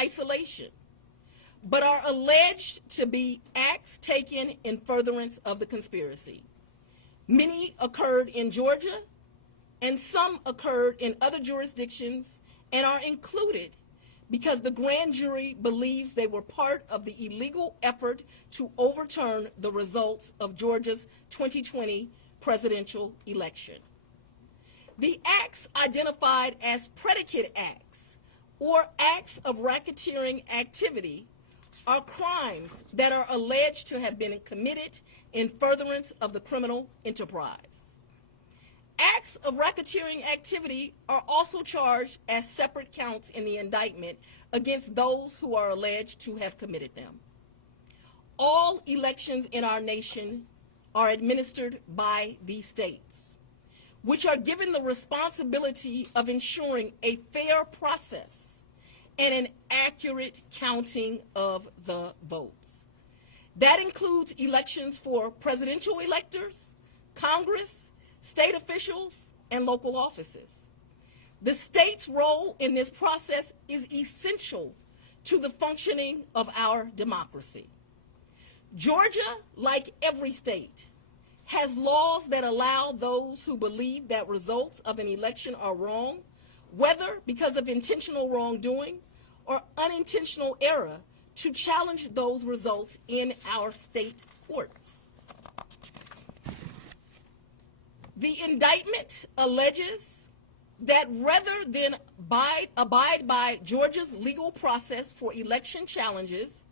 isolation, but are alleged to be acts taken in furtherance of the conspiracy. Many occurred in Georgia, and some occurred in other jurisdictions and are included because the grand jury believes they were part of the illegal effort to overturn the results of Georgia's 2020 presidential election. The acts identified as predicate acts or acts of racketeering activity are crimes that are alleged to have been committed in furtherance of the criminal enterprise. Acts of racketeering activity are also charged as separate counts in the indictment against those who are alleged to have committed them. All elections in our nation are administered by these states, which are given the responsibility of ensuring a fair process and an accurate counting of the votes. That includes elections for presidential electors, Congress, state officials, and local offices. The state's role in this process is essential to the functioning of our democracy. Georgia, like every state, has laws that allow those who believe that results of an election are wrong, whether because of intentional wrongdoing or unintentional error, to challenge those results in our state courts. The indictment alleges that rather than abide by Georgia's legal process for election challenges,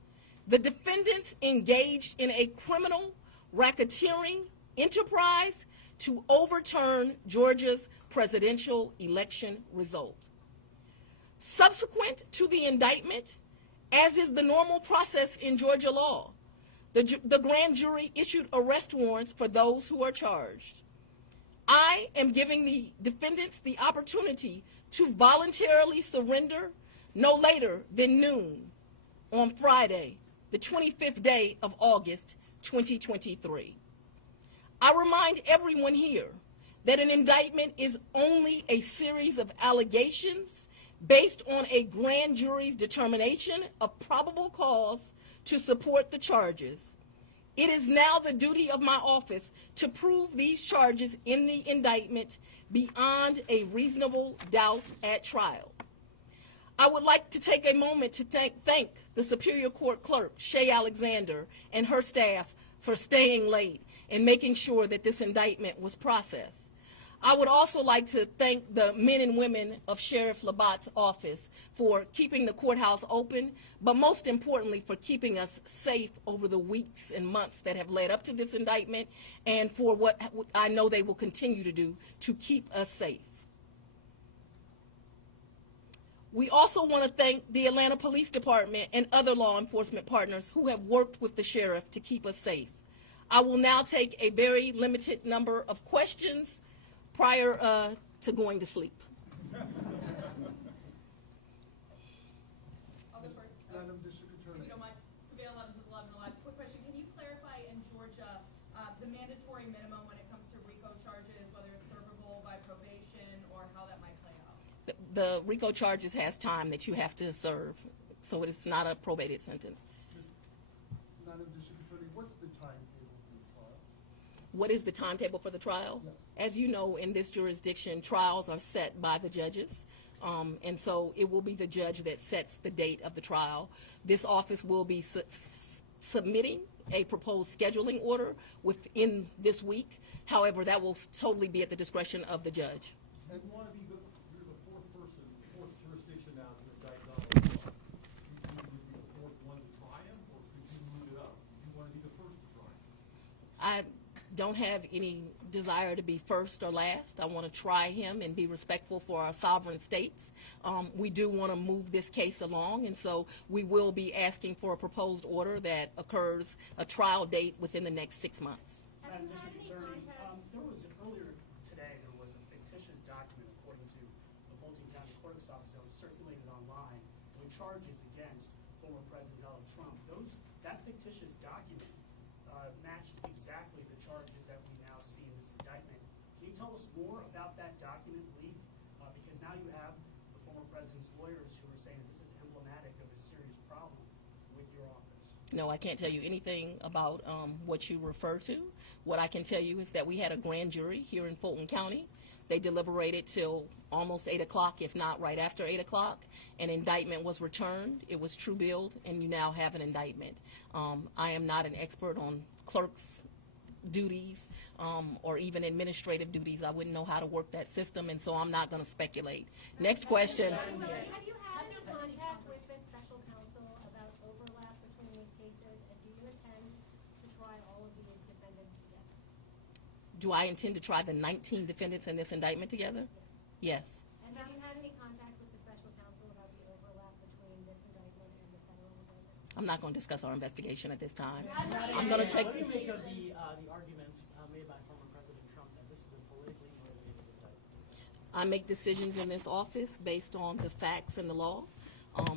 the defendants engaged in a criminal racketeering enterprise to overturn Georgia's presidential election result. Subsequent to the indictment, as is the normal process in Georgia law, the grand jury issued arrest warrants for those who are charged. I am giving the defendants the opportunity to voluntarily surrender no later than noon on Friday, the 25th day of August, 2023. I remind everyone here that an indictment is only a series of allegations based on a grand jury's determination of probable cause to support the charges. It is now the duty of my office to prove these charges in the indictment beyond a reasonable doubt at trial. I would like to take a moment to thank the Superior Court Clerk, Shay Alexander, and her staff for staying late and making sure that this indictment was processed. I would also like to thank the men and women of Sheriff Labatt's office for keeping the courthouse open, but most importantly for keeping us safe over the weeks and months that have led up to this indictment, and for what I know they will continue to do to keep us safe. We also want to thank the Atlanta Police Department and other law enforcement partners who have worked with the sheriff to keep us safe. I will now take a very limited number of questions prior to going to sleep. I'll go first. Madam District Attorney. If you don't mind, Surveil 11 to 11 alive. Quick question. Can you clarify in Georgia the mandatory minimum when it comes to RICO charges, whether it's servable by probation or how that might play out? The RICO charges has time that you have to serve, so it's not a probated sentence. Madam District Attorney, what's the timetable for the trial? What is the timetable for the trial? Yes. As you know, in this jurisdiction, trials are set by the judges, and so it will be the judge that sets the date of the trial. This office will be submitting a proposed scheduling order within this week. However, that will totally be at the discretion of the judge. And you want to be you're the fourth person, fourth jurisdiction now to indict Donald Trump. You would be the fourth one to try him, or could you move it up? You want to be the first to try him? I don't have any desire to be first or last. I want to try him and be respectful for our sovereign states. We do want to move this case along, and so we will be asking for a proposed order that occurs a trial date within the next 6 months. Madam District Attorney, earlier today there was a fictitious document, according to the Fulton County Clerk's Office, that was circulated online with charges against former President Donald Trump. That fictitious document matched exactly the charges that we now see in this indictment. Can you tell us more about that document leak? Because now you have the former president's lawyers who are saying this is emblematic of his No, I can't tell you anything about what you refer to. What I can tell you is that we had a grand jury here in Fulton County. They deliberated till almost 8 o'clock, if not right after 8 o'clock. An indictment was returned. It was true billed, and you now have an indictment. I am not an expert on clerks' duties or even administrative duties. I wouldn't know how to work that system, and so I'm not going to speculate. Next question. Have you had any contact with this special counsel about overlap between these cases, and do you intend to try all of these defendants together? Do I intend to try the 19 defendants in this indictment together? Yes. And have you had any contact with the special counsel about the overlap between this indictment and the federal indictment? I'm not going to discuss our investigation at this time. I'm going to take. What do you make of the arguments made by former President Trump that this is a politically motivated indictment? I make decisions in this office based on the facts and the law.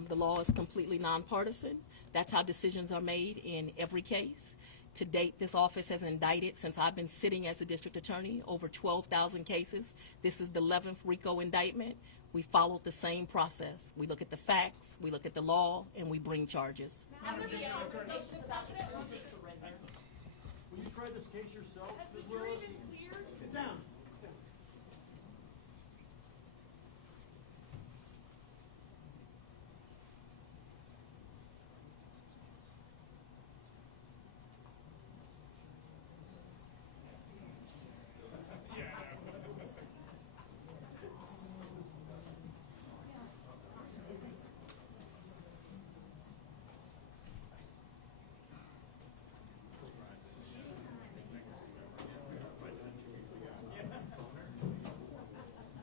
The law is completely nonpartisan. That's how decisions are made in every case. To date, this office has indicted, since I've been sitting as a district attorney, over 12,000 cases. This is the 11th RICO indictment. We followed the same process. We look at the facts, we look at the law, and we bring charges. Will you try this case yourself? Has the jury been cleared? Sit down.